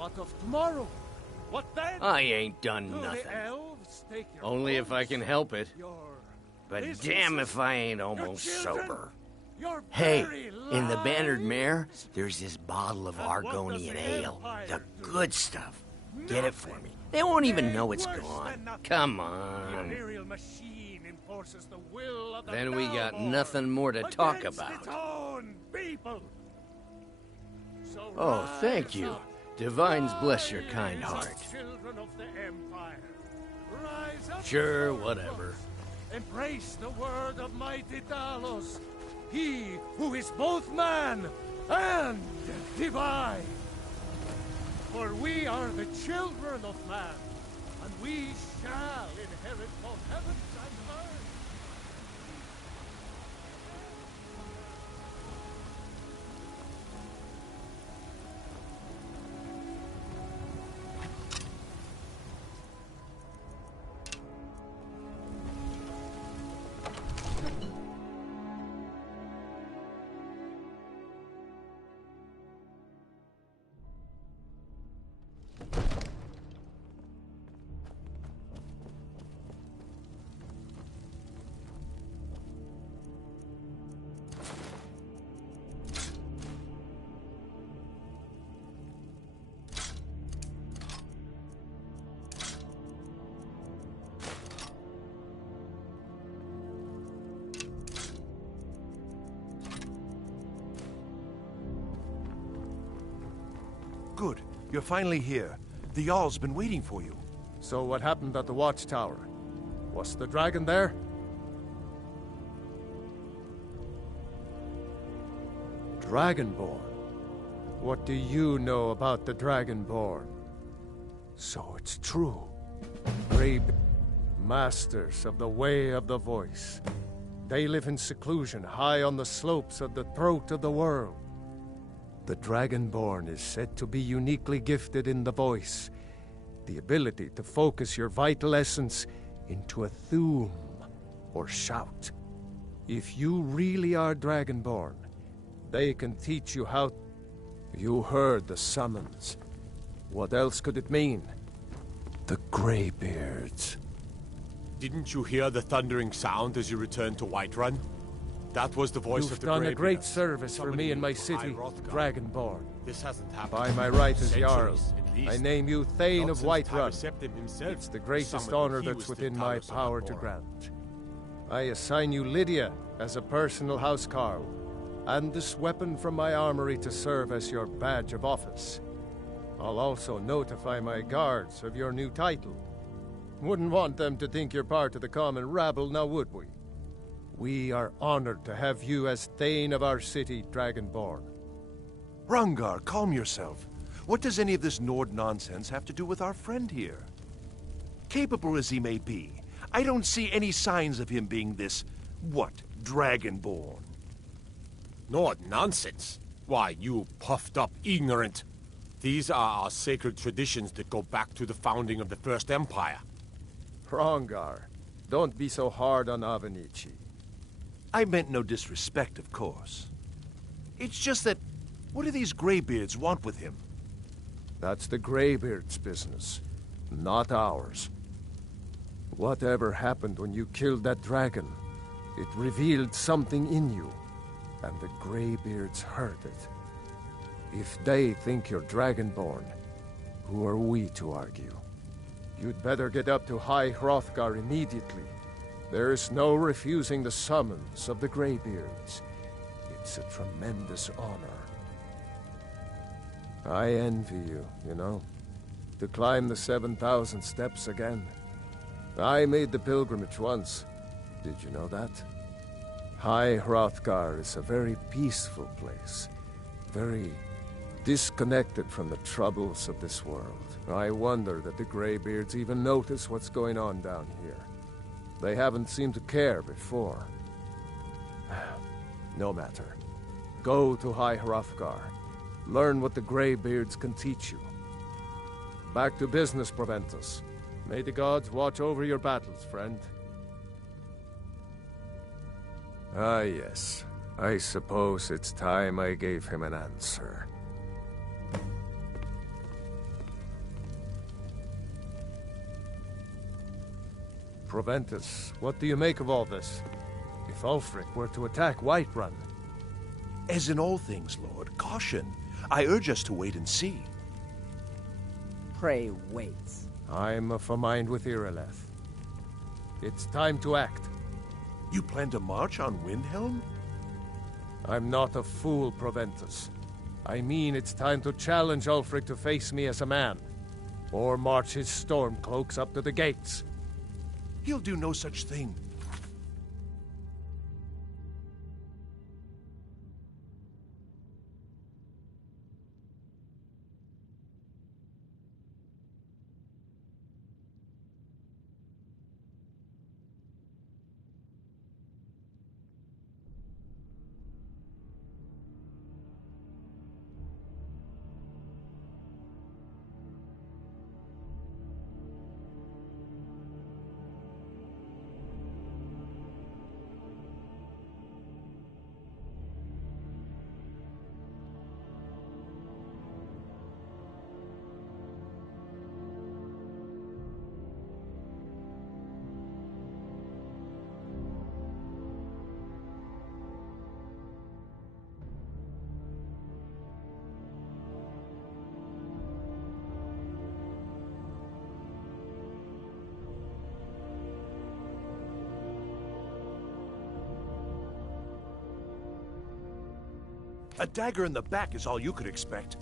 What of tomorrow? What then? I ain't done Do the nothing. elves take your Only if I can help it. your But businesses, damn if I ain't your almost children, sober. your Hey, very in the Bannered lives? Mare, there's this bottle of And what does Argonian the ale. Empire The do? good stuff. Get it for me. They won't even know it's Worse gone. than nothing. Come The on. imperial machine enforces the will of the Then we got Balmor nothing more to talk against about. its own people. So Oh, thank rise you. up. Divines bless your kind Rise up, heart. children of the Empire. Rise up, Sure, Lord. whatever. Embrace the word of mighty Talos, he who is both man and divine. For we are the children of man, and we shall inherit both heavens and earth. Good. You're finally here. The Jarl's been waiting for you. So what happened at the watchtower? Was the dragon there? Dragonborn? What do you know about the Dragonborn? So it's true. Brave masters of the way of the voice. They live in seclusion high on the slopes of the throat of the world. The Dragonborn is said to be uniquely gifted in the voice, the ability to focus your vital essence into a thum, or shout. If you really are Dragonborn, they can teach you how... You heard the summons. What else could it mean? The Greybeards. Didn't you hear the thundering sound as you returned to Whiterun? That was the voice You've of the done a Greybeards, great service for summoning me and you my to city, High Hrothgar. Dragonborn. This hasn't happened By my right as Jarl, centuries, at least. I name you Thane Not of since Whiterun. Tyreseptim himself It's the greatest summoned when honor he that's was within still my Talos of power to Balmor. grant. I assign you Lydia as a personal housecarl, and this weapon from my armory to serve as your badge of office. I'll also notify my guards of your new title. Wouldn't want them to think you're part of the common rabble, now would we? We are honored to have you as Thane of our city, Dragonborn. Hrongar, calm yourself. What does any of this Nord nonsense have to do with our friend here? Capable as he may be, I don't see any signs of him being this, what, Dragonborn. Not nonsense. Why, you puffed up ignorant. These are our sacred traditions that go back to the founding of the First Empire. Hrongar, don't be so hard on Avenici. I meant no disrespect, of course. It's just that, what do these Greybeards want with him? That's the Greybeard's business, not ours. Whatever happened when you killed that dragon, it revealed something in you, and the Greybeards heard it. If they think you're Dragonborn, who are we to argue? You'd better get up to High Hrothgar immediately. There's no refusing the summons of the Greybeards. It's a tremendous honor. I envy you, you know, to climb the 7,000 steps again. I made the pilgrimage once. Did you know that? High Hrothgar is a very peaceful place. Very disconnected from the troubles of this world. I wonder that the Greybeards even notice what's going on down here. They haven't seemed to care before. No matter. Go to High Hrothgar. Learn what the Greybeards can teach you. Back to business, Proventus. May the gods watch over your battles, friend. Ah, yes. I suppose it's time I gave him an answer. Proventus, what do you make of all this? If Ulfric were to attack Whiterun? As in all things, Lord, caution. I urge us to wait and see. Pray wait. I'm of a mind with Irileth. It's time to act. You plan to march on Windhelm? I'm not a fool, Proventus. I mean it's time to challenge Ulfric to face me as a man. Or march his stormcloaks up to the gates. He'll do no such thing. A dagger in the back is all you could expect.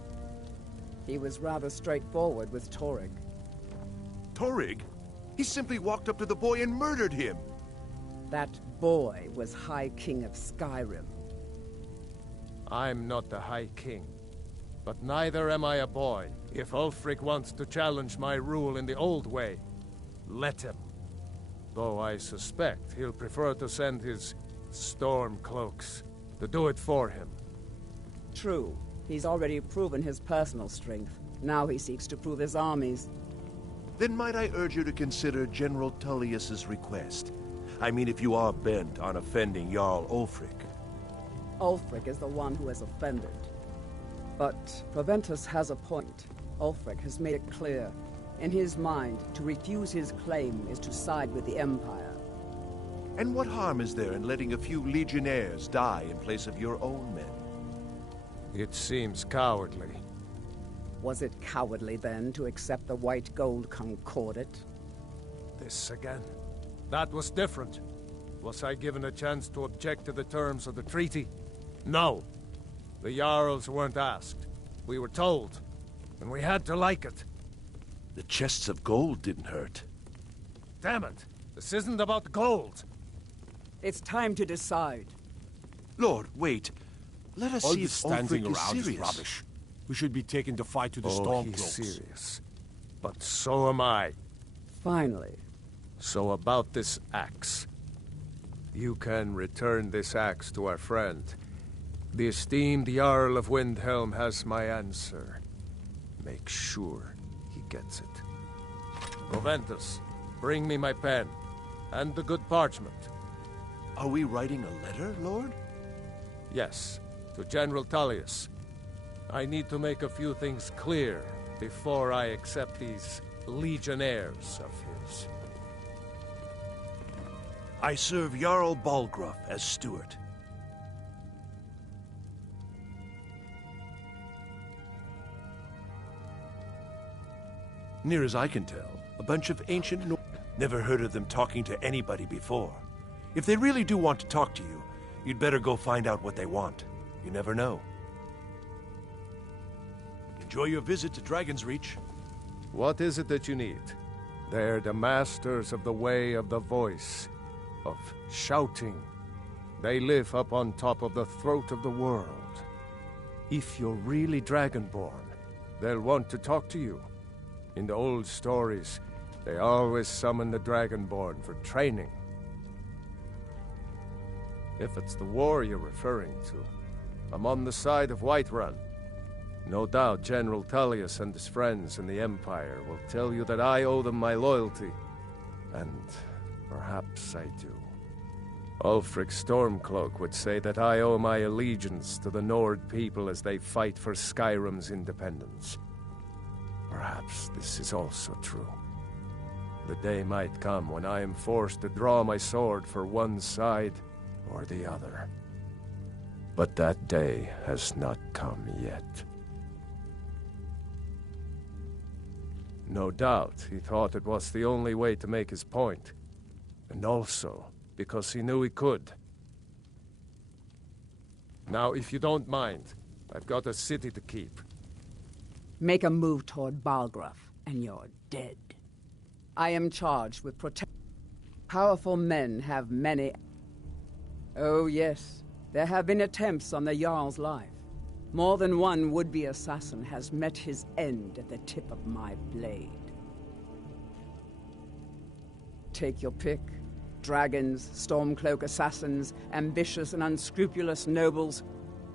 He was rather straightforward with Torrig. Torrig? He simply walked up to the boy and murdered him. That boy was High King of Skyrim. I'm not the High King. But neither am I a boy. If Ulfric wants to challenge my rule in the old way, let him. Though I suspect he'll prefer to send his stormcloaks to do it for him. True. He's already proven his personal strength. Now he seeks to prove his armies. Then might I urge you to consider General Tullius's request? I mean, if you are bent on offending Jarl Ulfric. Ulfric is the one who has offended. But Proventus has a point. Ulfric has made it clear. In his mind, to refuse his claim is to side with the Empire. And what harm is there in letting a few legionnaires die in place of your own men? It seems cowardly. Was it cowardly, then, to accept the White Gold Concordat? This again. That was different. Was I given a chance to object to the terms of the treaty? No. The Jarls weren't asked. We were told. And we had to like it. The chests of gold didn't hurt. Damn it! This isn't about gold! It's time to decide. Lord, wait. Let us All see this if standing Ulfric is around is serious. rubbish. We should be taken to fight to the He's Stormcloaks. serious. But so am I. Finally. So about this axe. You can return this axe to our friend. The esteemed Jarl of Windhelm has my answer. Make sure he gets it. Proventus, bring me my pen. And the good parchment. Are we writing a letter, Lord? Yes, to General Tullius. I need to make a few things clear before I accept these legionnaires of his. I serve Jarl Balgruuf as steward. Near as I can tell, a bunch of ancient never heard of them talking to anybody before. If they really do want to talk to you, you'd better go find out what they want. You never know. Enjoy your visit to Dragon's Reach. What is it that you need? They're the masters of the way of the voice, of shouting. They live up on top of the throat of the world. If you're really Dragonborn, they'll want to talk to you. In the old stories, they always summon the Dragonborn for training. If it's the war you're referring to, I'm on the side of Whiterun. No doubt General Tullius and his friends in the Empire will tell you that I owe them my loyalty. And perhaps I do. Ulfric Stormcloak would say that I owe my allegiance to the Nord people as they fight for Skyrim's independence. Perhaps this is also true. The day might come when I am forced to draw my sword for one side or the other. But that day has not come yet. No doubt he thought it was the only way to make his point. And also because he knew he could. Now, if you don't mind, I've got a city to keep. Make a move toward Balgraf, and you're dead. I am charged with protect. Powerful men have many. Oh yes, there have been attempts on the Jarl's life. More than one would-be assassin has met his end at the tip of my blade. Take your pick. Dragons, Stormcloak assassins, ambitious and unscrupulous nobles.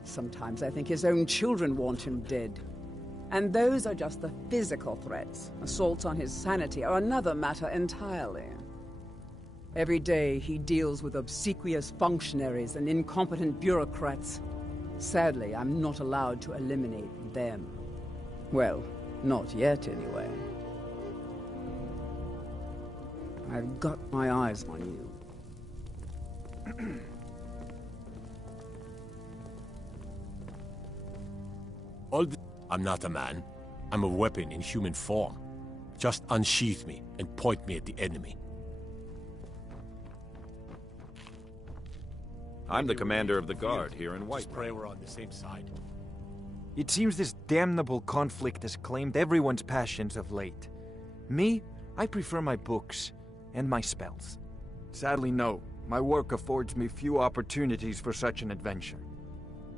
Sometimes I think his own children want him dead. And those are just the physical threats. Assaults on his sanity are another matter entirely. Every day he deals with obsequious functionaries and incompetent bureaucrats. Sadly, I'm not allowed to eliminate them. Well, not yet anyway. I've got my eyes on you. I'm not a man. I'm a weapon in human form. Just unsheath me and point me at the enemy. I'm the commander of the guard here in Just White. pray we're on the same side. It seems this damnable conflict has claimed everyone's passions of late. Me, I prefer my books and my spells. Sadly, no. My work affords me few opportunities for such an adventure.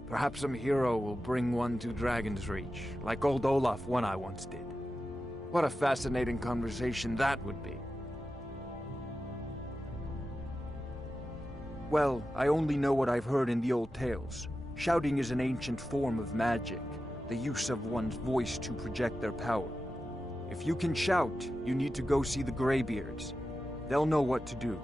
Perhaps some hero will bring one to Dragon's Reach, like old Olaf one I once did. What a fascinating conversation that would be. Well, I only know what I've heard in the old tales. Shouting is an ancient form of magic, the use of one's voice to project their power. If you can shout, you need to go see the Greybeards. They'll know what to do.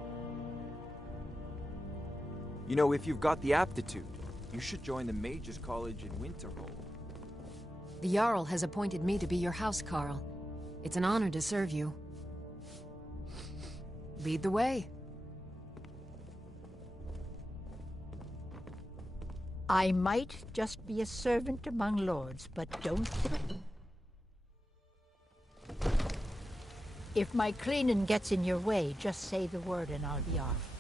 You know, if you've got the aptitude, you should join the Mages College in Winterhold. The Jarl has appointed me to be your housecarl. It's an honor to serve you. Lead the way. I might just be a servant among lords, but don't... If my cleaning gets in your way, just say the word and I'll be off.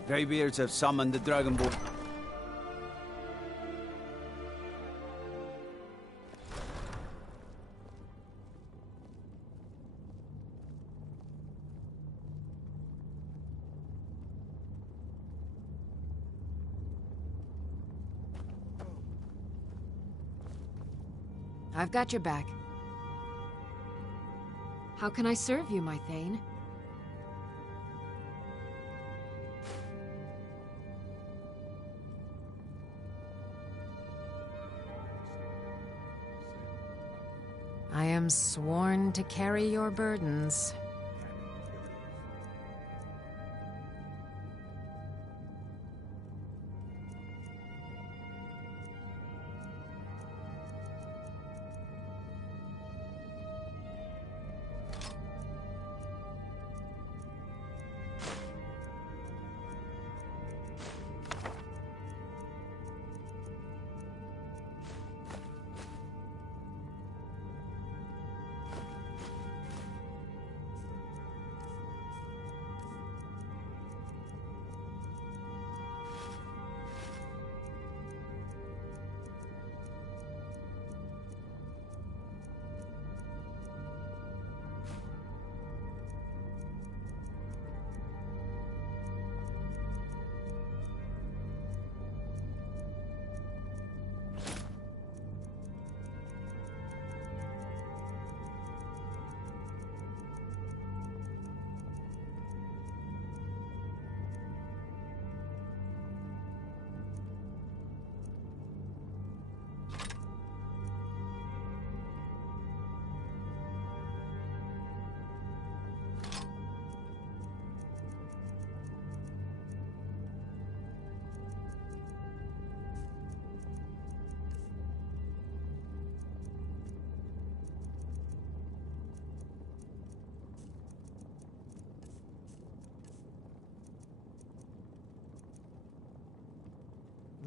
The Greybeards have summoned the Dragonborn. I've got your back. How can I serve you, my Thane? I am sworn to carry your burdens.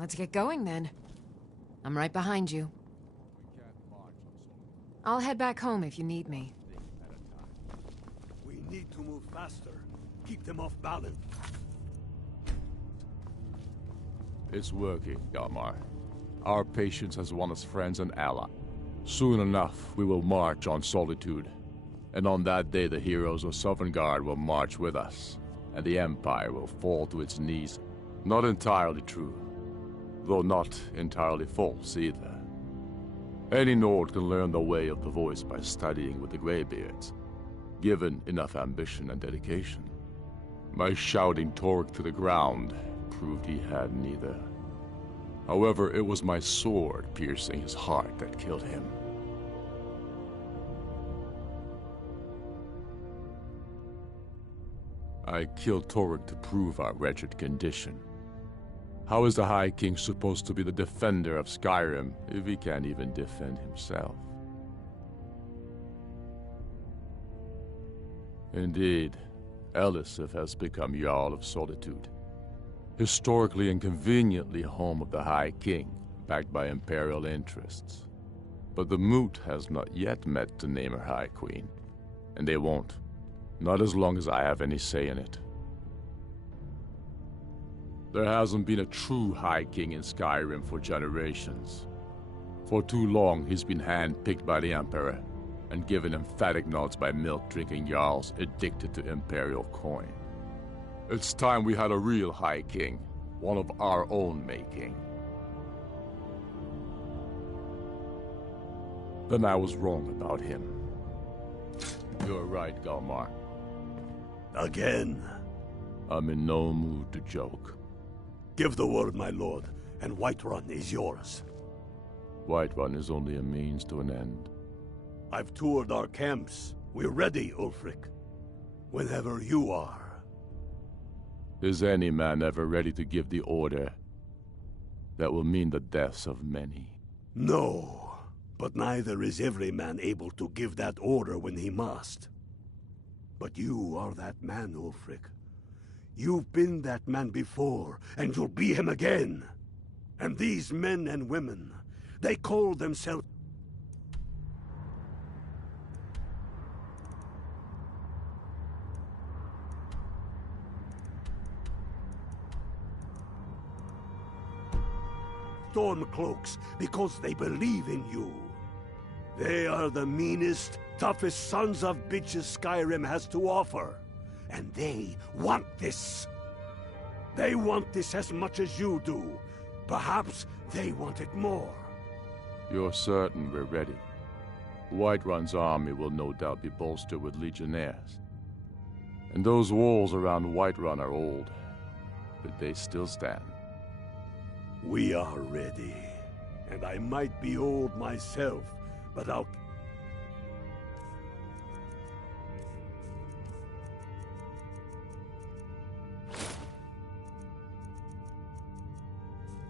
Let's get going then. I'm right behind you. I'll head back home if you need me. We need to move faster. Keep them off balance. It's working, Galmar. Our patience has won us friends and allies. Soon enough, we will march on Solitude. And on that day, the heroes of Sovngarde will march with us, and the Empire will fall to its knees. Not entirely true, though not entirely false either. Any Nord can learn the way of the voice by studying with the Greybeards, given enough ambition and dedication. My shouting Torg to the ground proved he had neither. However, it was my sword piercing his heart that killed him. I killed Torg to prove our wretched condition. How is the High King supposed to be the defender of Skyrim if he can't even defend himself? Indeed, Elisif has become Jarl of Solitude. Historically and conveniently home of the High King, backed by Imperial interests. But the Moot has not yet met to name her High Queen. And they won't. Not as long as I have any say in it. There hasn't been a true High King in Skyrim for generations. For too long, he's been hand-picked by the Emperor, and given emphatic nods by milk-drinking Jarls addicted to Imperial coin. It's time we had a real High King, one of our own making. Then I was wrong about him. You're right, Galmar. Again. I'm in no mood to joke. Give the word, my lord, and Whiterun is yours. Whiterun is only a means to an end. I've toured our camps. We're ready, Ulfric. Whenever you are. Is any man ever ready to give the order that will mean the deaths of many? No, but neither is every man able to give that order when he must. But you are that man, Ulfric. You've been that man before, and you'll be him again. And these men and women, they call themselves... Stormcloaks, because they believe in you. They are the meanest, toughest sons of bitches Skyrim has to offer. And they want this. They want this as much as you do. Perhaps they want it more. You're certain we're ready? Whiterun's army will no doubt be bolstered with legionnaires. And those walls around Whiterun are old, but they still stand. We are ready. And I might be old myself, but I'll...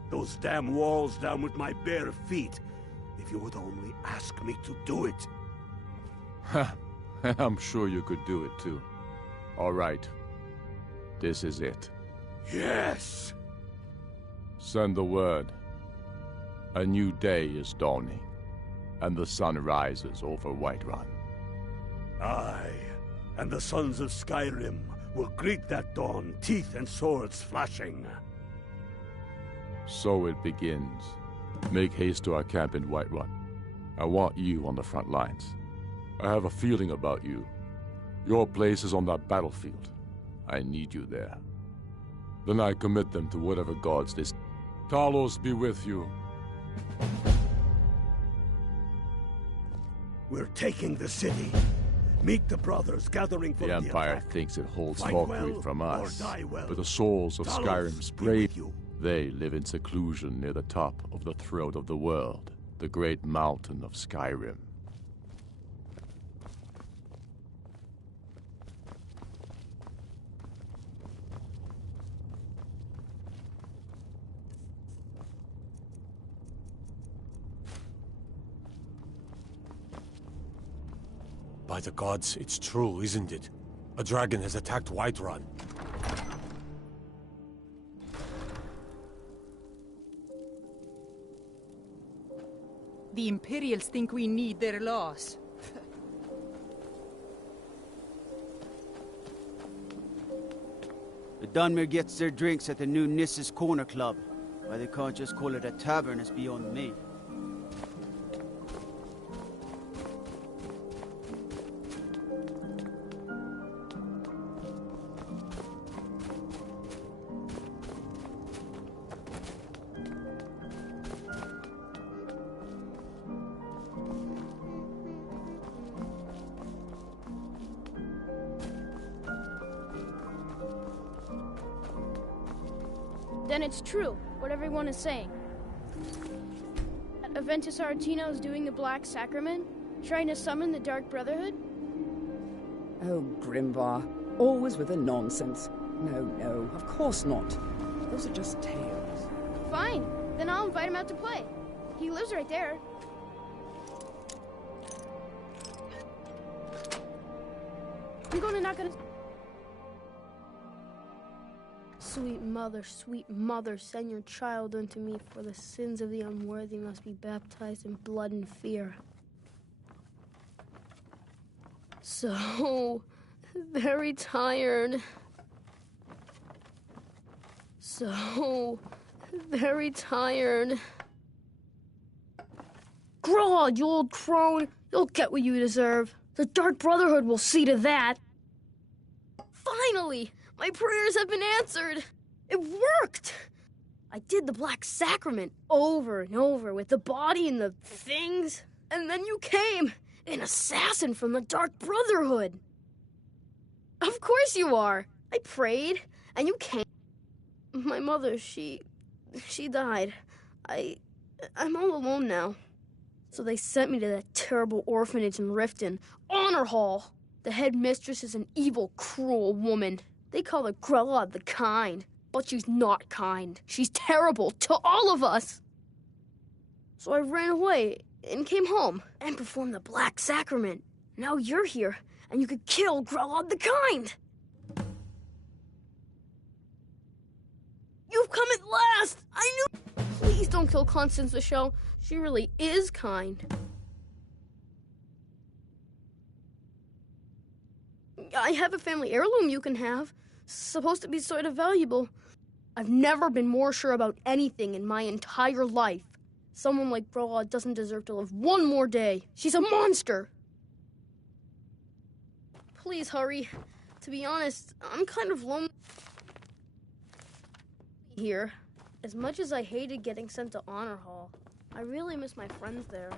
Those damn walls down with my bare feet. If you would only ask me to do it. Ha! I'm sure you could do it too. All right. This is it. Yes! Send the word. A new day is dawning, and the sun rises over Whiterun. Aye, and the sons of Skyrim will greet that dawn, teeth and swords flashing. So it begins. Make haste to our camp in Whiterun. I want you on the front lines. I have a feeling about you. Your place is on that battlefield. I need you there. Then I commit them to whatever gods this... Talos be with you. We're taking the city. Meet the brothers gathering for the Empire attack. Thinks it holds Fight Valkyrie well from us, well. but the souls of Talos Skyrim's be brave... with you. They live in seclusion near the top of the throat of the world, the great mountain of Skyrim. By the gods, it's true, isn't it? A dragon has attacked Whiterun. The Imperials think we need their laws. The Dunmer gets their drinks at the new Nissa's Corner Club. Why they can't just call it a tavern is beyond me. Then it's true, what everyone is saying. Aventus Aretino is doing the Black Sacrament, trying to summon the Dark Brotherhood? Oh, Grimvar, always with the nonsense. No, of course not. Those are just tales. Fine, then I'll invite him out to play. He lives right there. I'm going to knock on his... Sweet mother, send your child unto me, for the sins of the unworthy must be baptized in blood and fear. So very tired. So very tired. Grog, you old crone, you'll get what you deserve. The Dark Brotherhood will see to that. Finally! My prayers have been answered! It worked! I did the Black Sacrament over and over with the body and the things. And then you came, an assassin from the Dark Brotherhood. Of course you are. I prayed, and you came. My mother, she died. I'm all alone now. So they sent me to that terrible orphanage in Riften, Honor Hall. The headmistress is an evil, cruel woman. They call her Grella the Kind, but she's not kind. She's terrible to all of us. So I ran away and came home and performed the Black Sacrament. Now you're here, and you could kill Grella the Kind. You've come at last! I knew... Please don't kill Constance the Shell. She really is kind. I have a family heirloom you can have. Supposed to be sort of valuable. I've never been more sure about anything in my entire life. Someone like Grella doesn't deserve to live one more day. She's a monster. Please hurry. To be honest, I'm kind of lonely here. As much as I hated getting sent to Honor Hall, I really miss my friends there.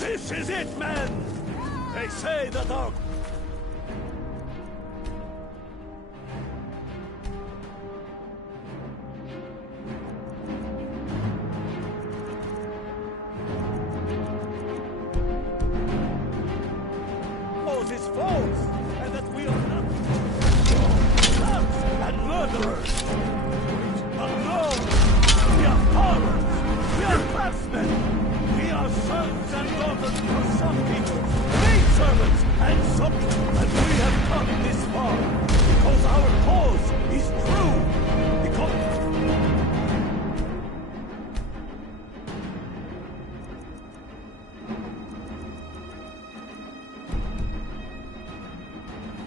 This is it, men! They say that our... cause is false, and that we are not... thugs and murderers! But no! We are farmers! We are craftsmen! We are sons and daughters of some people, maidservants and some, and we have come this far because our cause is true. Because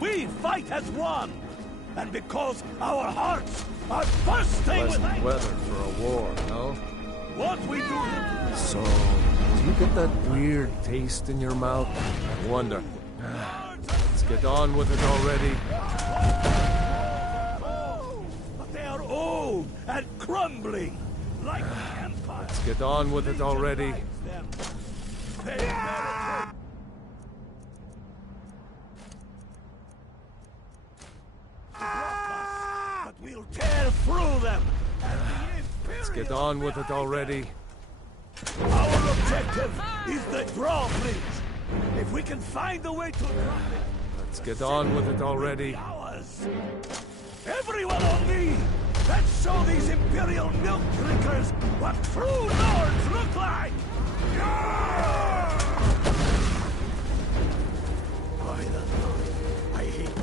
we fight as one, and because our hearts are bursting with anger. Weather for a war, no? What we do. So, do you get that weird taste in your mouth? I wonder. Let's Get on with it already. But they are old and crumbling, like the Empire. Let's get on with it already. But we'll tear through them. Let's get on with it already. Our objective is the drawbridge. If we can find a way to drop it, Let's get on with it already. ours. Everyone on me! Let's show these Imperial milk drinkers what true lords look like! By the Lord, I hate you.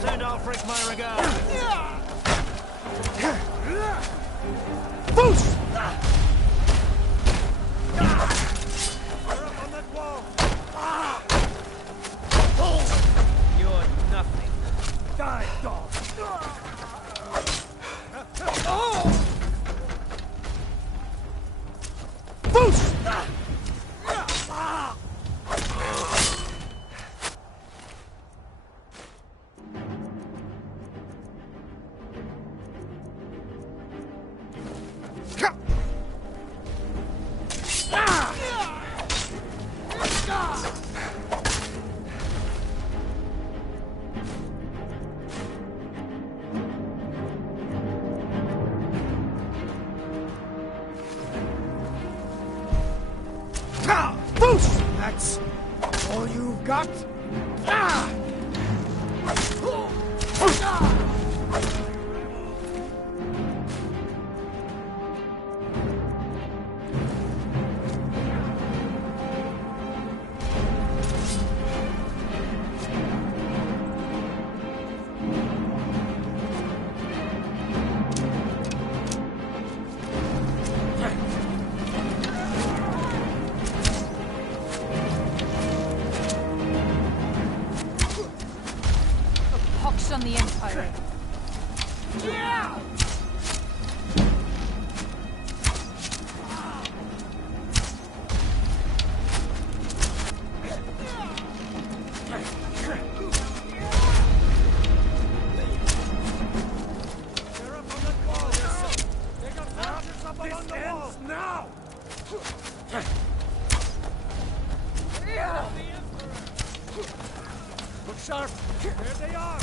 Send Alfric my regards. Boost! You're nothing. Die, dog! Boost! Boost! That's all you've got? Pox on the Empire. This ends now! Look sharp! There they are!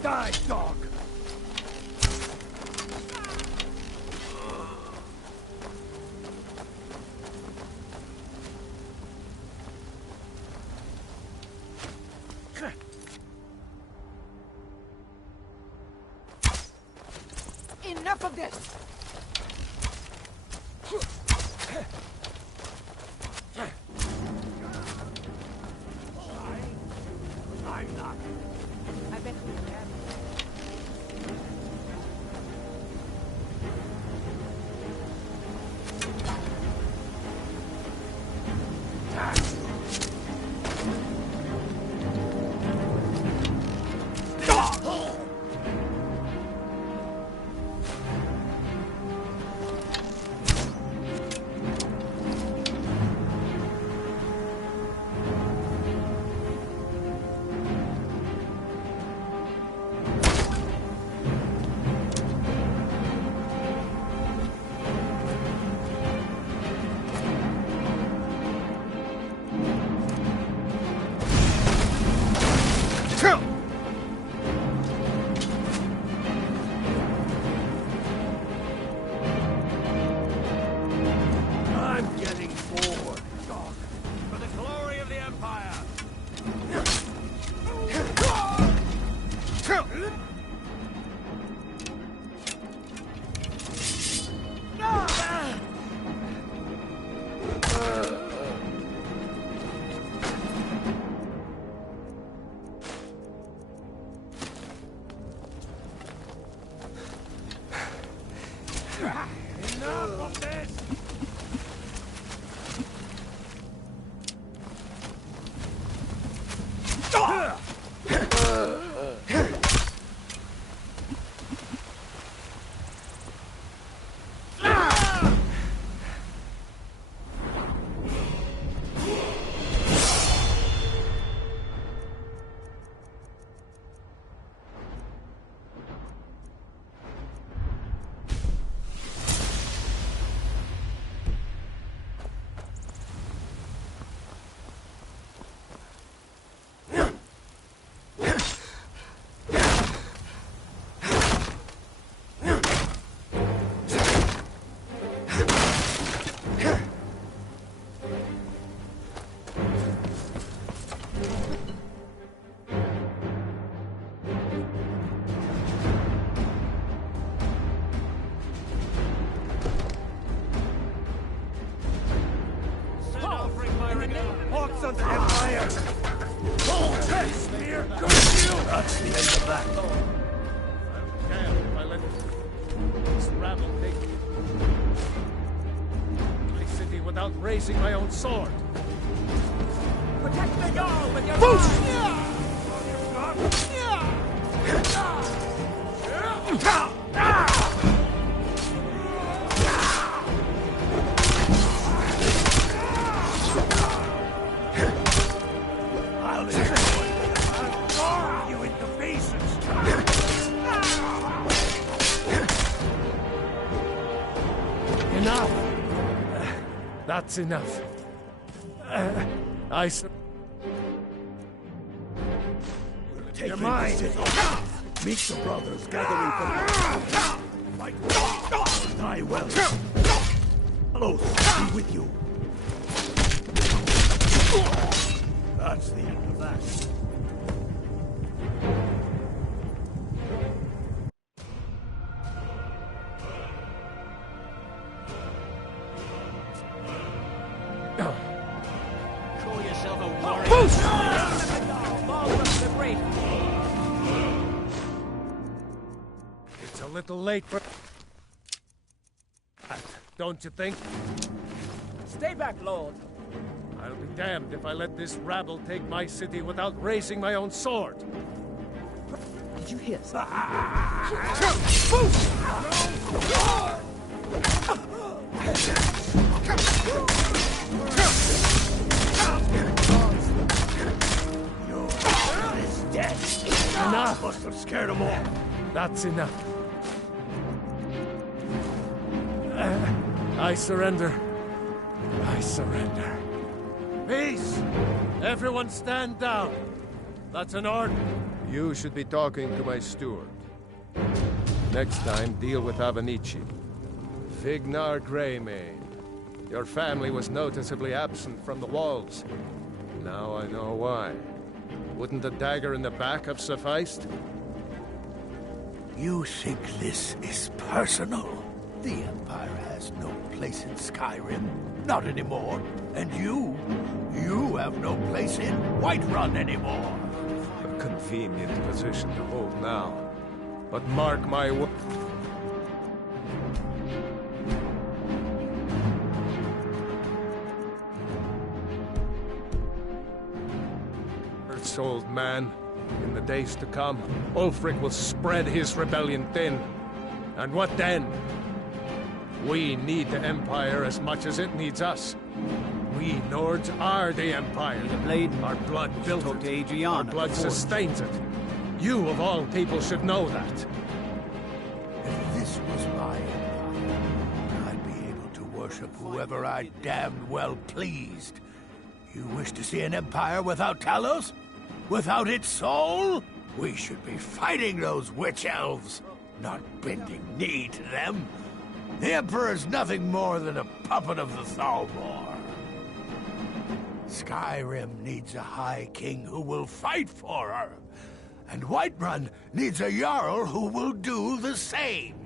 Die, dog! Enough of this! I'm not. I bet we can. I'm getting bored, dog. For the glory of the Empire! Enough of this! Hawks on the Empire! Spear, go you! That's the end of that. Damn if I let this rabble take my city without raising my own sword. Protect the Jarl with your lives! I'll carve you into pieces! Enough! That's enough. Take your mind! Meet the brothers gathering from fight. Die well. Close, be with you. That's the end of that. Call yourself a warrior. It's a little late for... Don't you think? Stay back, Lord. I'll be damned if I let this rabble take my city without raising my own sword. Did you hear something? Enough! Must have scared them all. That's enough. I surrender. I surrender. Peace! Everyone stand down. That's an order. You should be talking to my steward. Next time, deal with Avenici. Vignar Greymane. Your family was noticeably absent from the walls. Now I know why. Wouldn't a dagger in the back have sufficed? You think this is personal? The Empire has no place in Skyrim. Not anymore. And you have no place in Whiterun anymore. A convenient position to hold now. But mark my words. Old man. In the days to come, Ulfric will spread his rebellion thin. And what then? We need the Empire as much as it needs us. We Nords are the Empire. The blade. Our blood built Talk to it. Adriana. Our blood sustains it. You, of all people, should know that. If this was my empire, I'd be able to worship whoever I damned well pleased. You wish to see an empire without Talos? Without its soul? We should be fighting those witch elves, not bending knee to them. The Emperor's nothing more than a puppet of the Thalmor. Skyrim needs a High King who will fight for her. And Whiterun needs a Jarl who will do the same.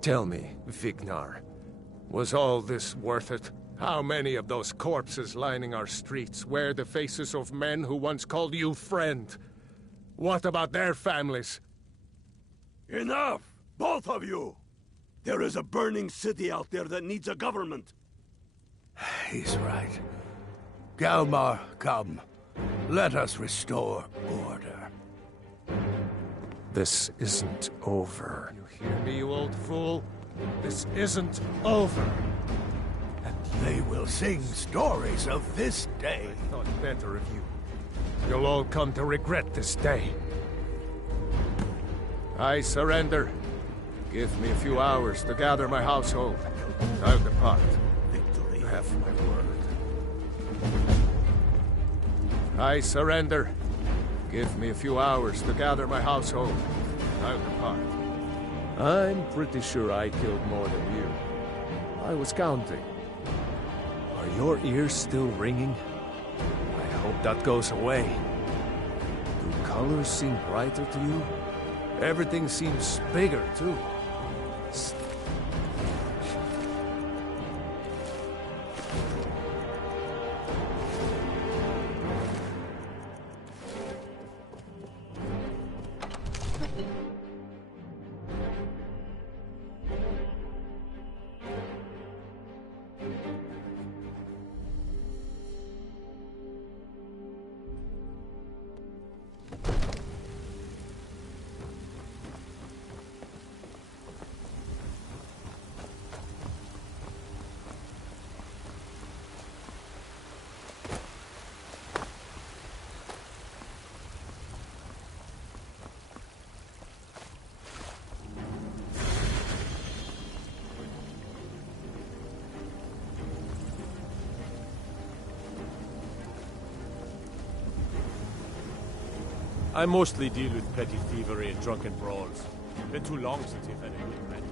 Tell me, Vignar, was all this worth it? How many of those corpses lining our streets wear the faces of men who once called you friend? What about their families? Enough! Both of you! There is a burning city out there that needs a government. He's right. Galmar, come. Let us restore order. This isn't over. You hear me, you old fool? This isn't over. They will sing stories of this day. I thought better of you. You'll all come to regret this day. I surrender. Give me a few hours to gather my household. I'll depart. Victory. You have my word. I surrender. Give me a few hours to gather my household. I'll depart. I'm pretty sure I killed more than you. I was counting. Are your ears still ringing? I hope that goes away. Do colors seem brighter to you? Everything seems bigger, too. I mostly deal with petty thievery and drunken brawls. Been too long since you've had a good friend.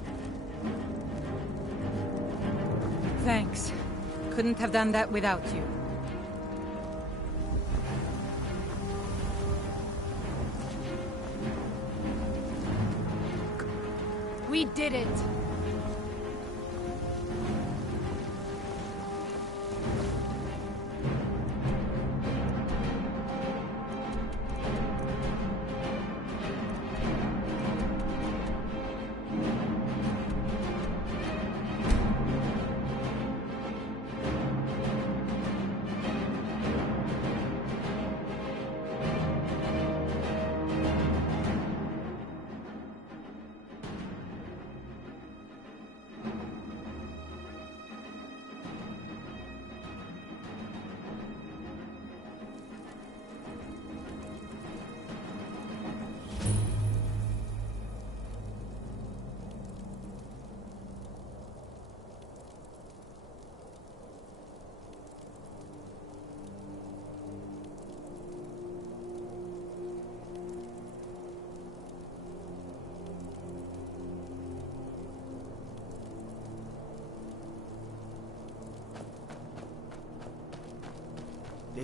Thanks. Couldn't have done that without you. We did it!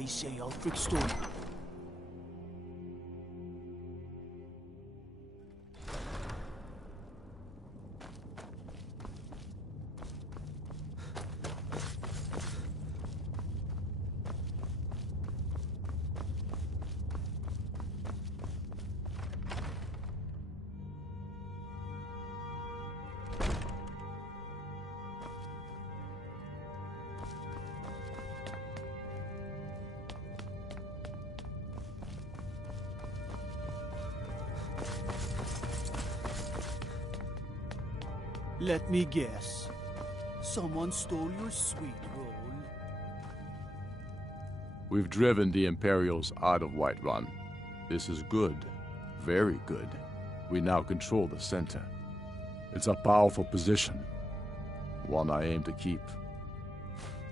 they say Ulfric stole it. Let me guess. Someone stole your sweet roll. We've driven the Imperials out of Whiterun. This is good. Very good. We now control the center. It's a powerful position. One I aim to keep.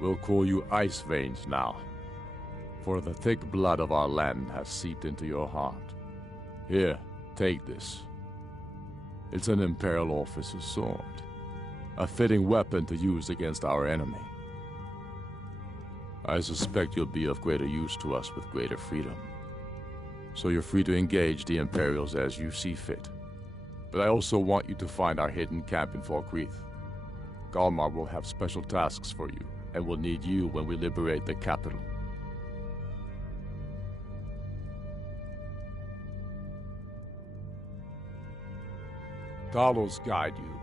We'll call you Ice Veins now. For the thick blood of our land has seeped into your heart. Here, take this. It's an Imperial officer's sword. A fitting weapon to use against our enemy. I suspect you'll be of greater use to us with greater freedom. So you're free to engage the Imperials as you see fit. But I also want you to find our hidden camp in Falkreath. Galmar will have special tasks for you, and will need you when we liberate the capital. Talos guide you.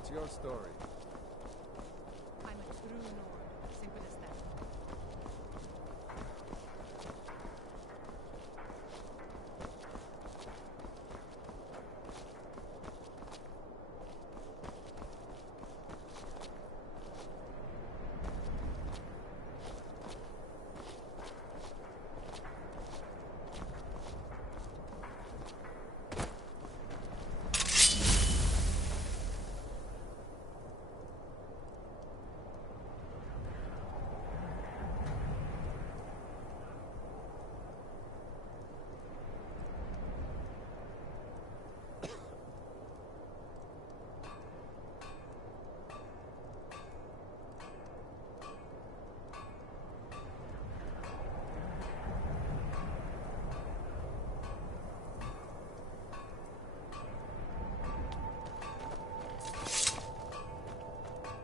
What's your story? I'm a true Nord. Simple as that.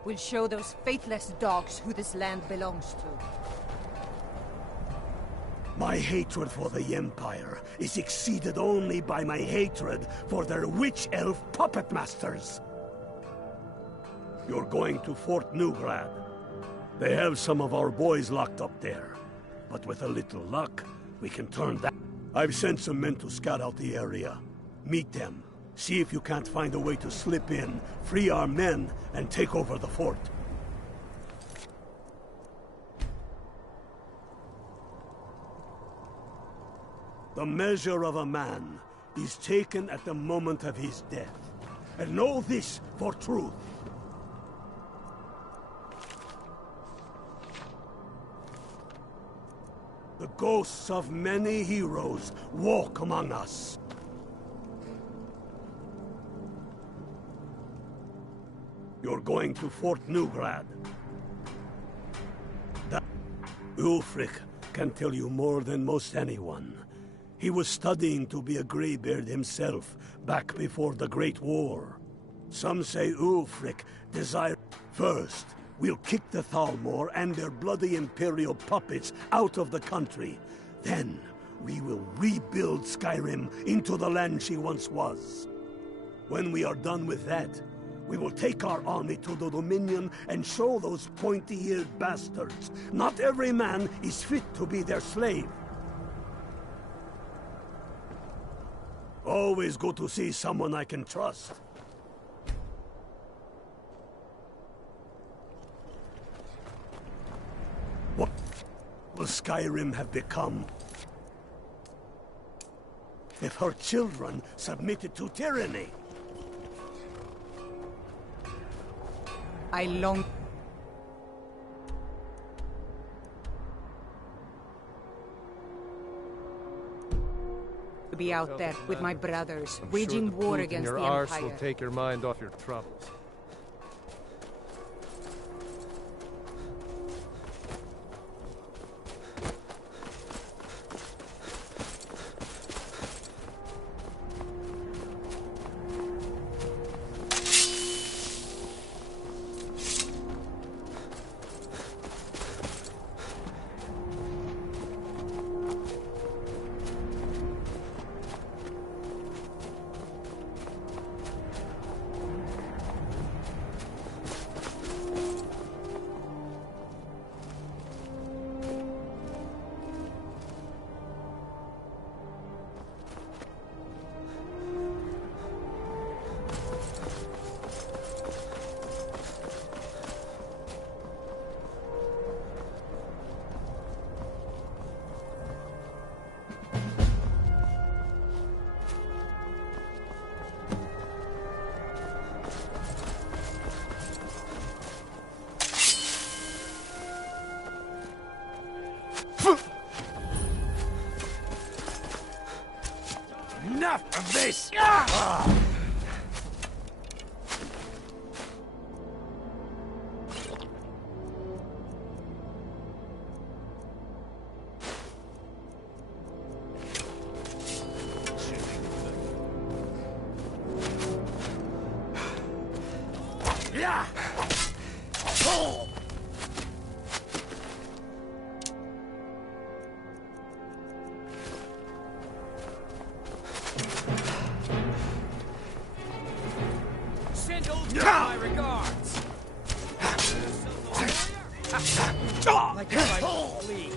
We'll show those faithless dogs who this land belongs to. My hatred for the Empire is exceeded only by my hatred for their witch-elf puppet masters. You're going to Fort Newgrad. They have some of our boys locked up there. But with a little luck, we can turn that. I've sent some men to scout out the area. Meet them. See if you can't find a way to slip in, free our men, and take over the fort. The measure of a man is taken at the moment of his death. And know this for truth. The ghosts of many heroes walk among us. You're going to Fort Newgrad. That Ulfric can tell you more than most anyone. He was studying to be a Greybeard himself back before the Great War. Some say Ulfric desired... First, we'll kick the Thalmor and their bloody Imperial puppets out of the country. Then, we will rebuild Skyrim into the land she once was. When we are done with that, we will take our army to the Dominion and show those pointy-eared bastards. Not every man is fit to be their slave. Always go to see someone I can trust. What will Skyrim have become if her children submitted to tyranny? I long... to be out there with my brothers, waging war against the Your arse Empire. will take your mind off your troubles. Enough of this! My regards. Like if I don't flee.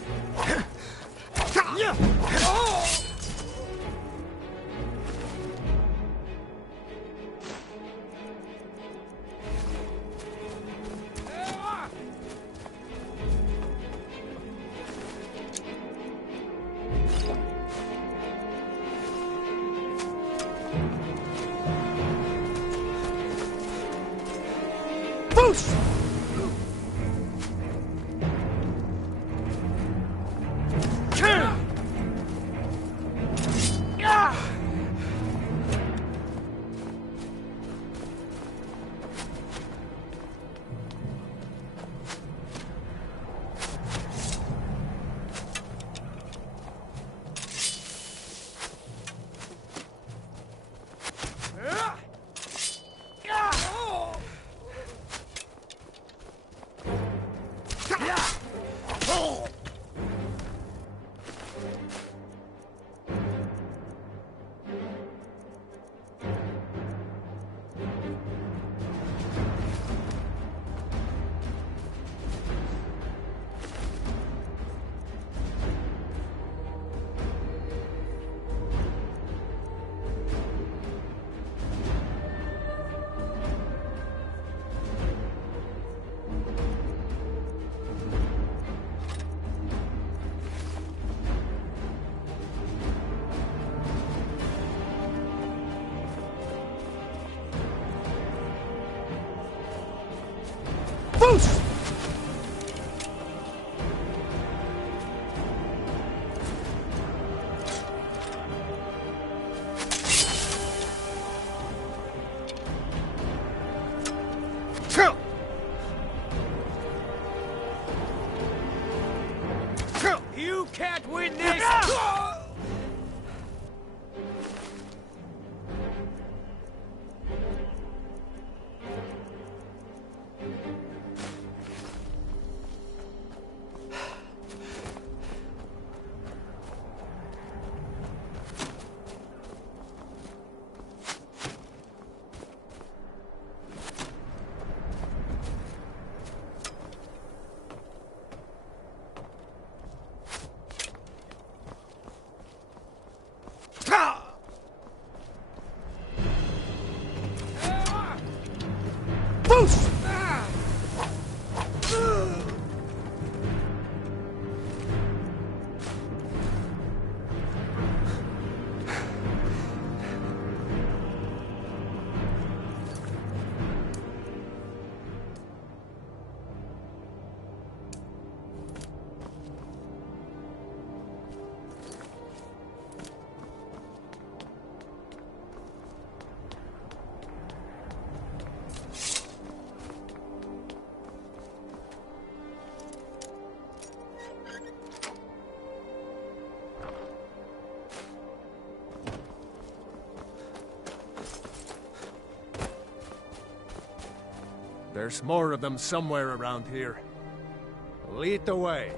You can't win this! There's more of them somewhere around here. Lead the way.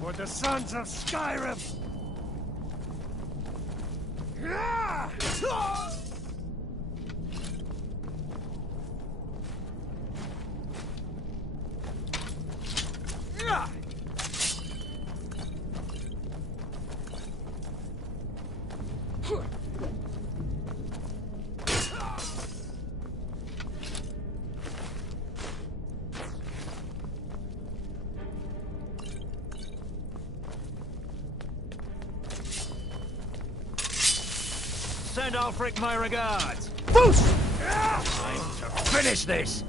For the sons of Skyrim! Send Ulfric my regards. Boost! Time to finish this.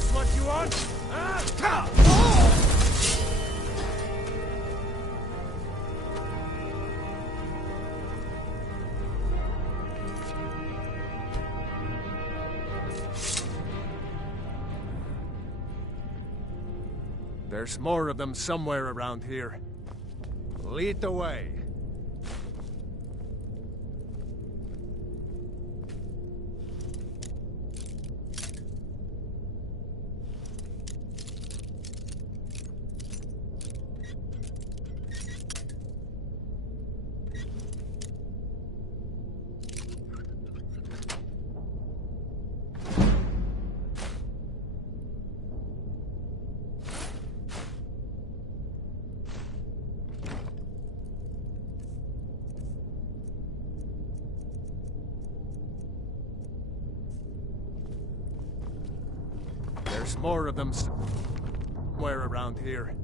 this what you want? There's more of them somewhere around here. Lead the way. There's more of them somewhere around here.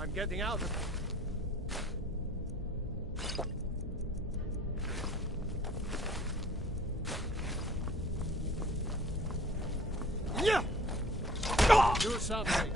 I'm getting out of it. Do something.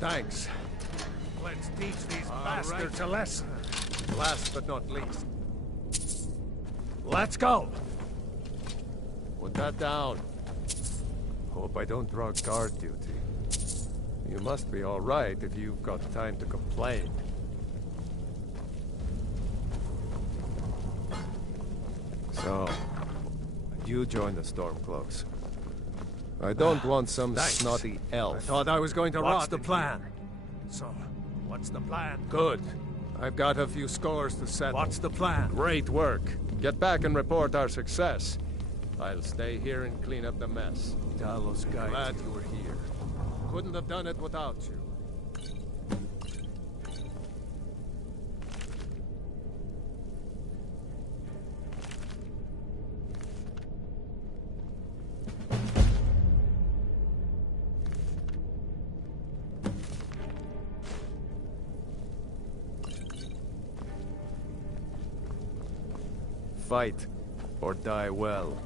Thanks. Let's teach these bastards a lesson. Last but not least. Let's go! Put that down. Hope I don't draw guard duty. You must be all right if you've got time to complain. So, you join the Stormcloaks. I don't want some snotty elf. I thought I was going to rot. What's the plan? So, what's the plan? Good. I've got a few scores to settle. What's the plan? Great work. Get back and report our success. I'll stay here and clean up the mess. Talos guide. Glad you were here. Couldn't have done it without you. Fight, or die well.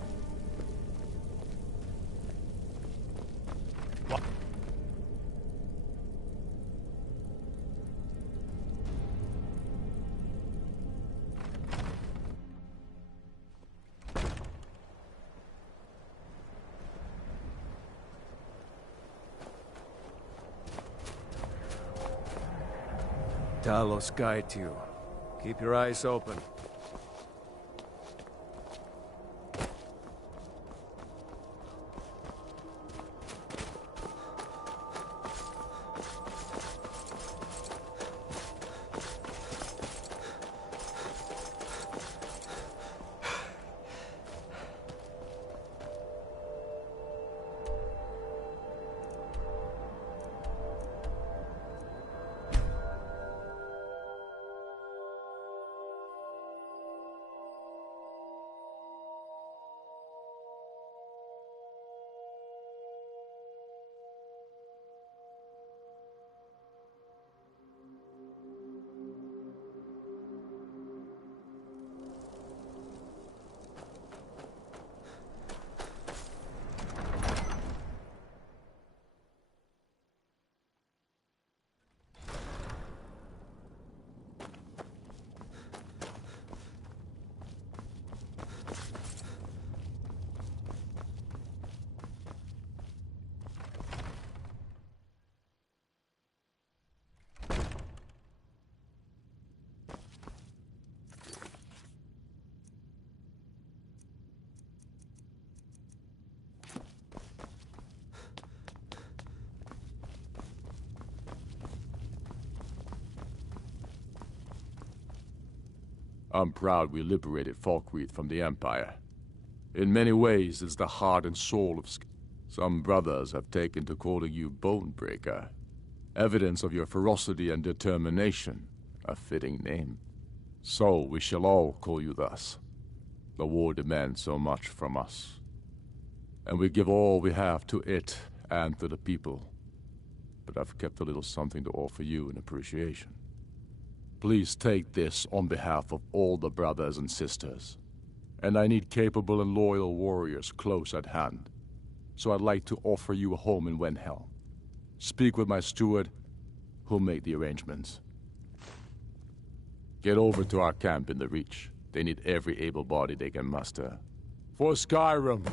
Talos guide you. Keep your eyes open. I'm proud we liberated Falkreath from the Empire. In many ways, it's the heart and soul of Some brothers have taken to calling you Bonebreaker. Evidence of your ferocity and determination. A fitting name. So we shall all call you thus. The war demands so much from us. And we give all we have to it and to the people. But I've kept a little something to offer you in appreciation. Please take this on behalf of all the brothers and sisters. And I need capable and loyal warriors close at hand. So I'd like to offer you a home in Wenhel. Speak with my steward, who'll make the arrangements. Get over to our camp in the Reach. They need every able body they can muster. For Skyrim!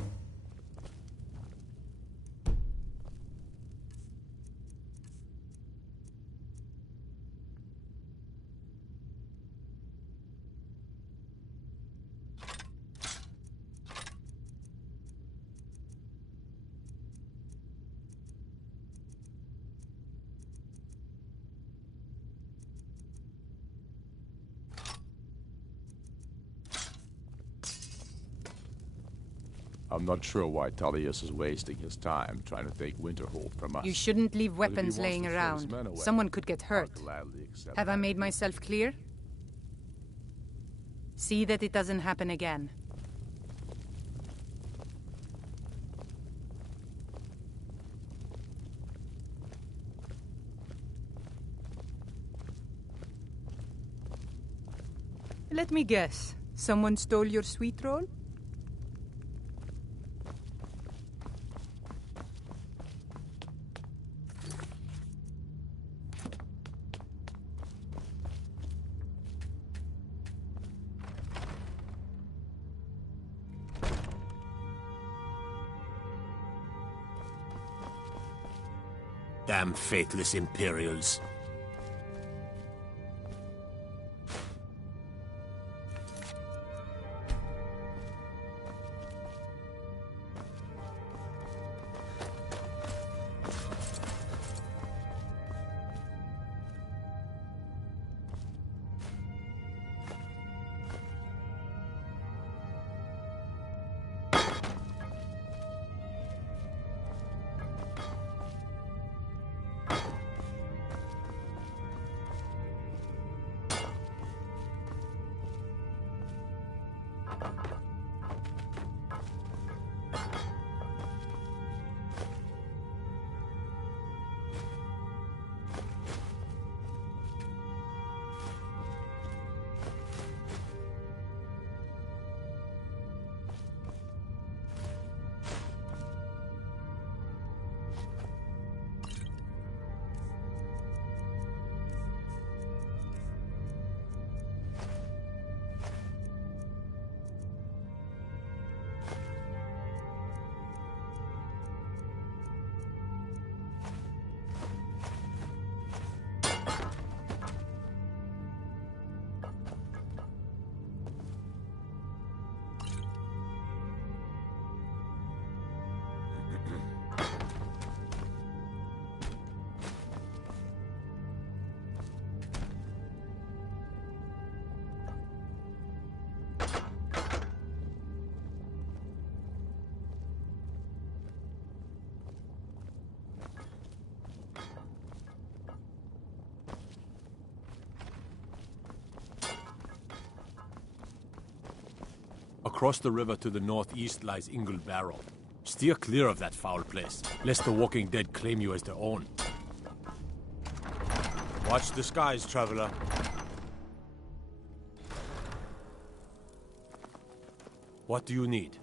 I'm not sure why Tullius is wasting his time trying to take Winterhold from us. You shouldn't leave weapons laying around. Someone could get hurt. Have I made myself clear? See that it doesn't happen again. Let me guess. Someone stole your sweet roll? Damn faithless Imperials. Across the river to the northeast lies Ingle Barrow. Steer clear of that foul place, lest the Walking Dead claim you as their own. Watch the skies, traveler. What do you need?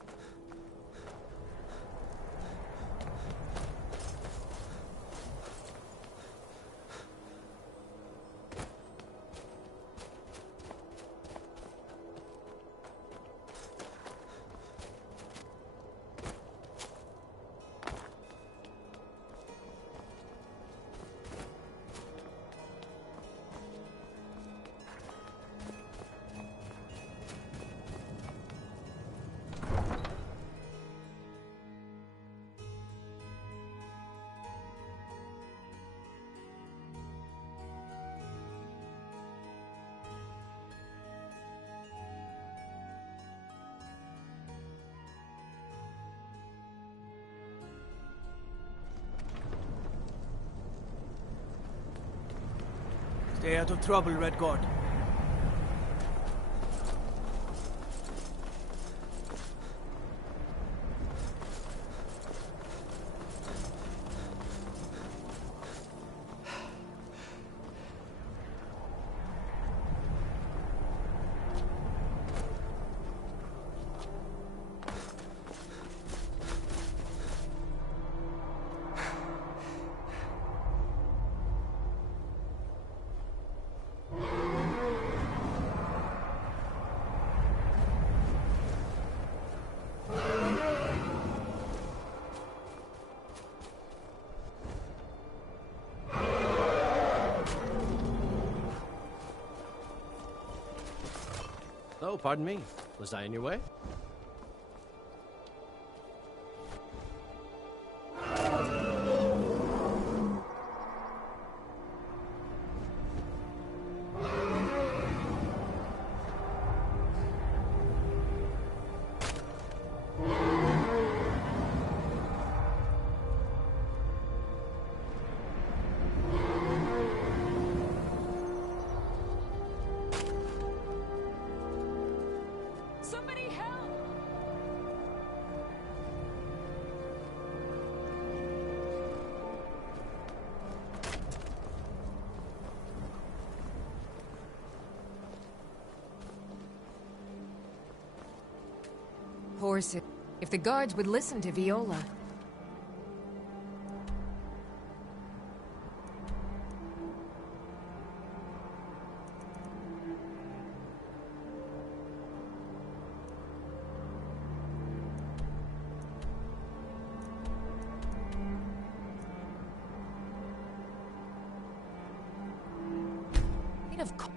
Stay out of trouble, Redguard. Oh, pardon me. Was I in your way? Somebody help! Horse it. If the guards would listen to Viola. Of course.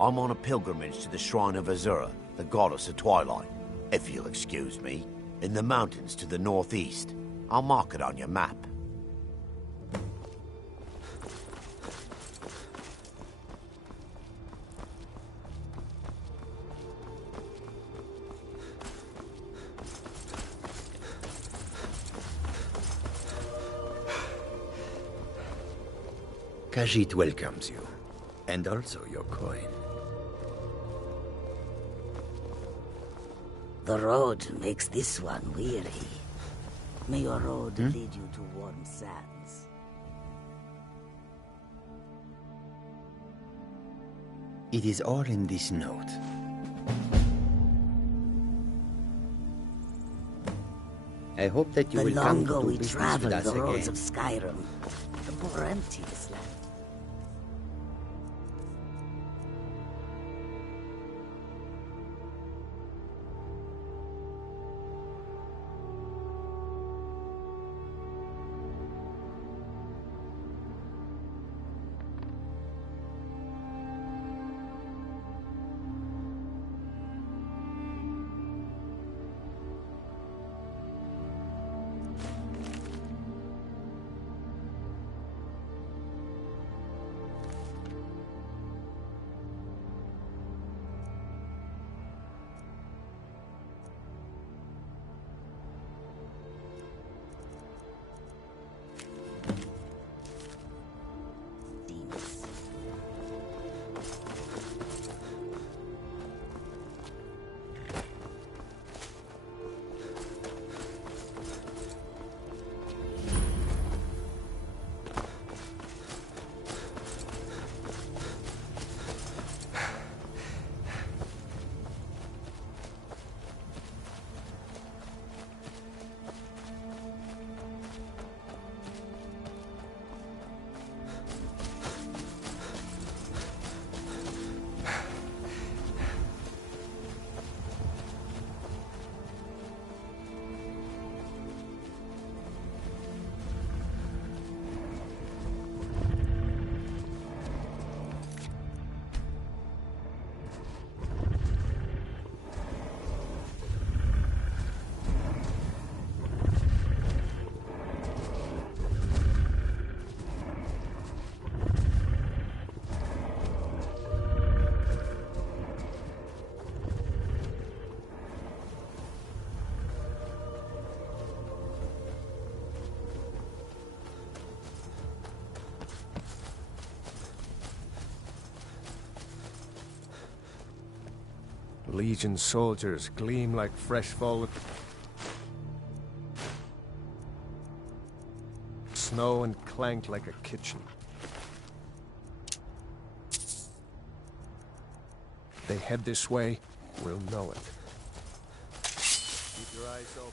I'm on a pilgrimage to the shrine of Azura, the goddess of twilight. If you'll excuse me. In the mountains to the northeast. I'll mark it on your map. Khajiit welcomes you, and also your coin. The road makes this one weary. May your road lead you to warm sands. It is all in this note. I hope that you The will come to longer do we business travel with us the roads again. of Skyrim, the more empty this land. Legion soldiers gleam like fresh fallen snow and clank like a kitchen. They head this way, we'll know it. Keep your eyes open.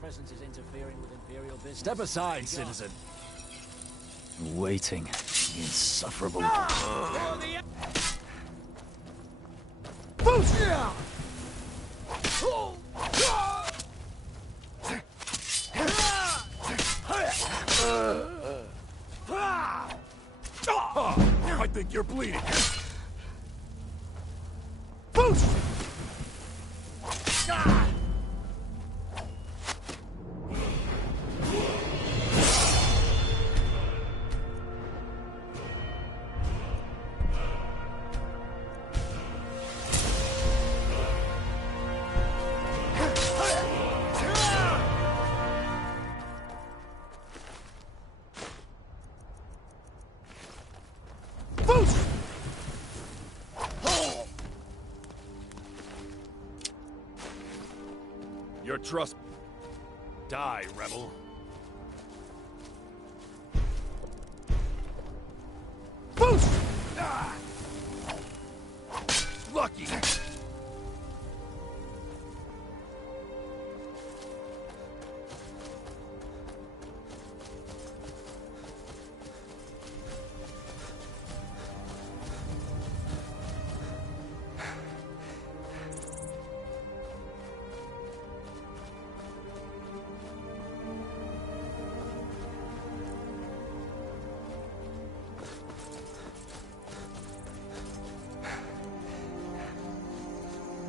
Presence is interfering with Imperial business. Step aside, citizen. Waiting. Insufferable. I think you're bleeding. trust. Die, rebel. Boost! Ah! Lucky!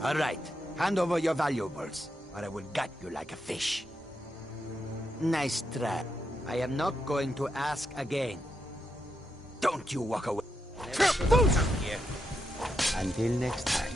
All right, hand over your valuables, or I will gut you like a fish. Nice try. I am not going to ask again. Don't you walk away. Here. Until next time.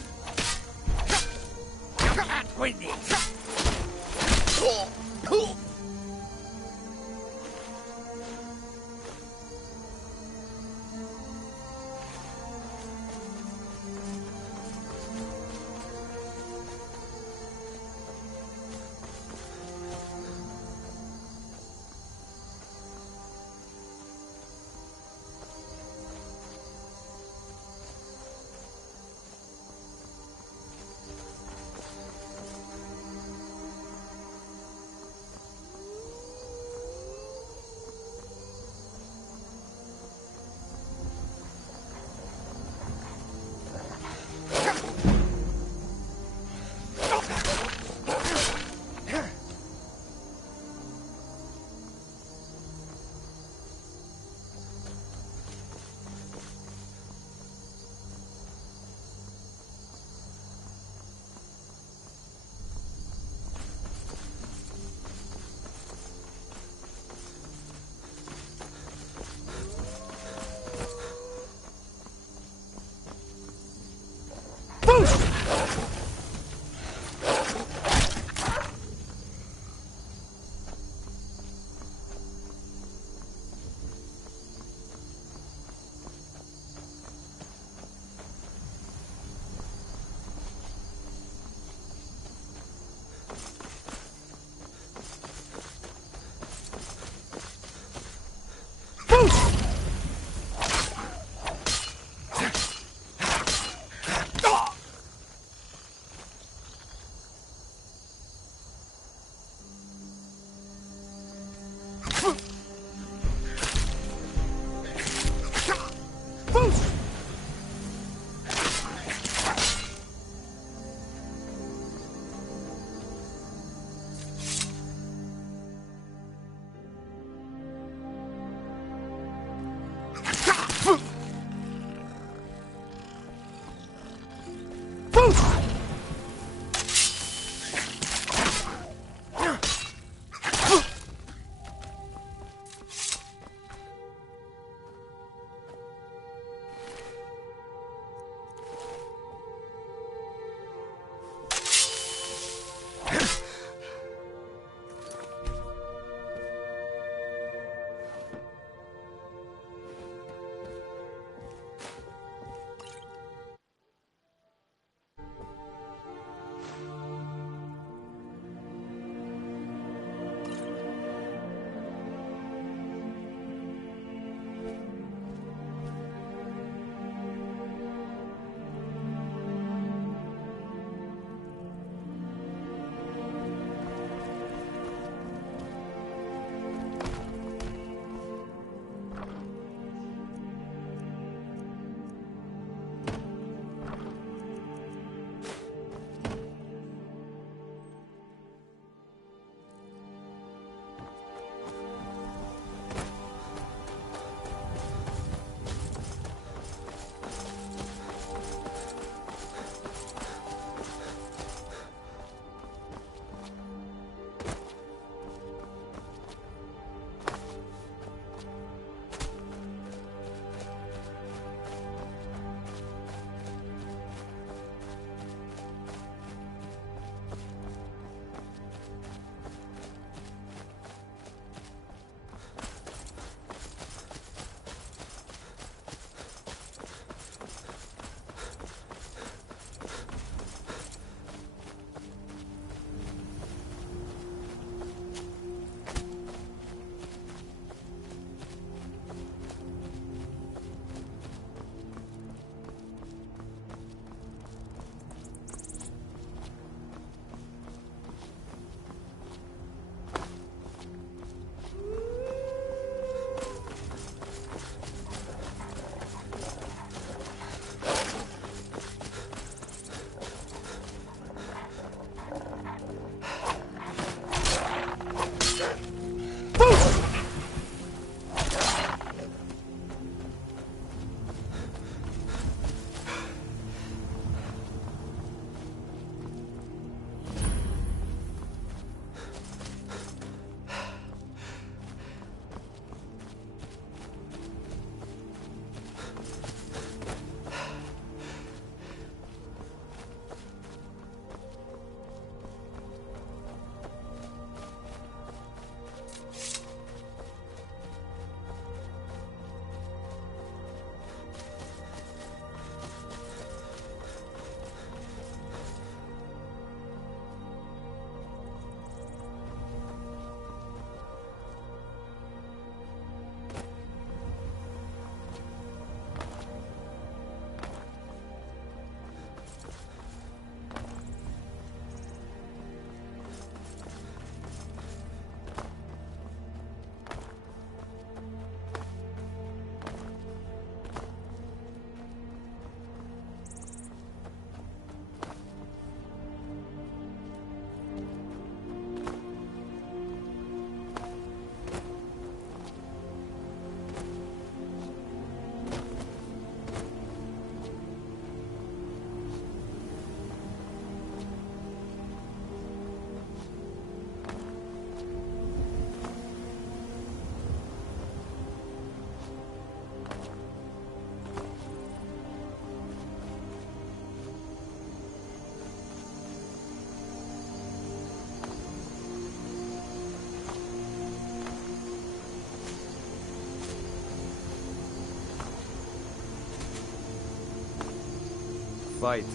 fight,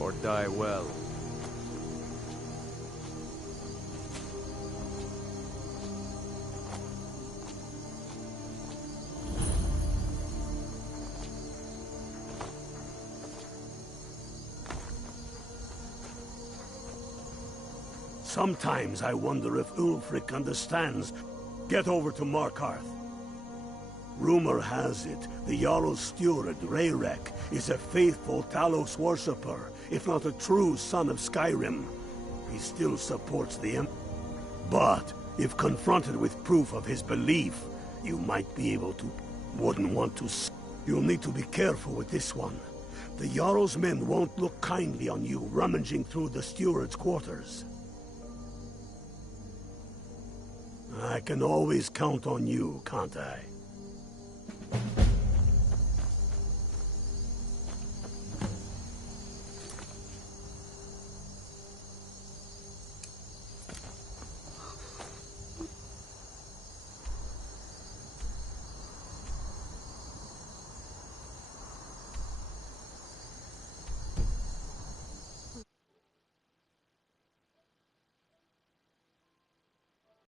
or die well. Sometimes I wonder if Ulfric understands. Get over to Markarth. Rumor has it, the Jarl's steward, Rayrek, is a faithful Talos worshipper, if not a true son of Skyrim. He still supports the Empire. But, if confronted with proof of his belief, you might be able to... wouldn't want to... You'll need to be careful with this one. The Jarl's men won't look kindly on you rummaging through the steward's quarters. I can always count on you, can't I?